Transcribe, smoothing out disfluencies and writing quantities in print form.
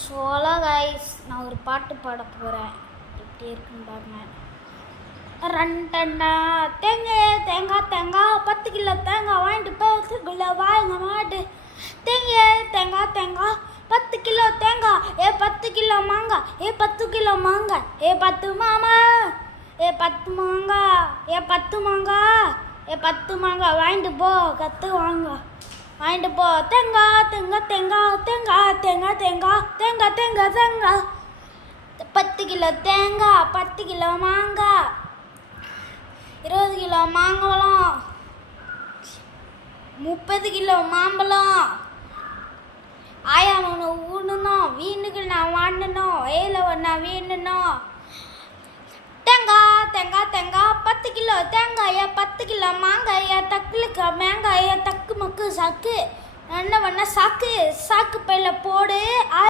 சோலா guys, நான் ஒரு பாட்டு பாட போகிறேன். எப்படி இருக்குன்னு பாருங்க. ரெண்டண்ணா தேங்காய் தேங்காய் தேங்காய் 10 கிலோ தேங்காய் வாங்கிட்டு போய் வாங்க மாட்டு. தேங்காய் தேங்காய் தேங்காய் 10 கிலோ தேங்காய் 10 கிலோ மாங்காய் 10 கிலோ மாங்காய் 10 மாமா 10 மாங்காய் 10 மாங்காய் 10 மாங்காய் வாங்கிட்டு போ கற்று வாங்க வாங்கிட்டு போ. தேங்காய் தேங்காய் தேங்காய் தேங்காய் தேங்காய் தேங்காய் தேங்காய் தேங்காய் தேங்காய் 10 கிலோ தேங்காய் 10 கிலோ மாங்காய் 20 கிலோ மாம்பழம் 30 கிலோ மாம்பழம். ஆயா ஒன்று ஊடணும், வீணுக்கு நான் வாண்டணும், நான் வீணணும். தேங்காய் தேங்காய் தேங்காய் 10 கிலோ தேங்காய் 10 கிலோ மாங்காய் தக்குலுக்கு மேங்காய் தக்கு மக்கு சாக்கு என்ன பண்ண சாக்கு பையில போடு.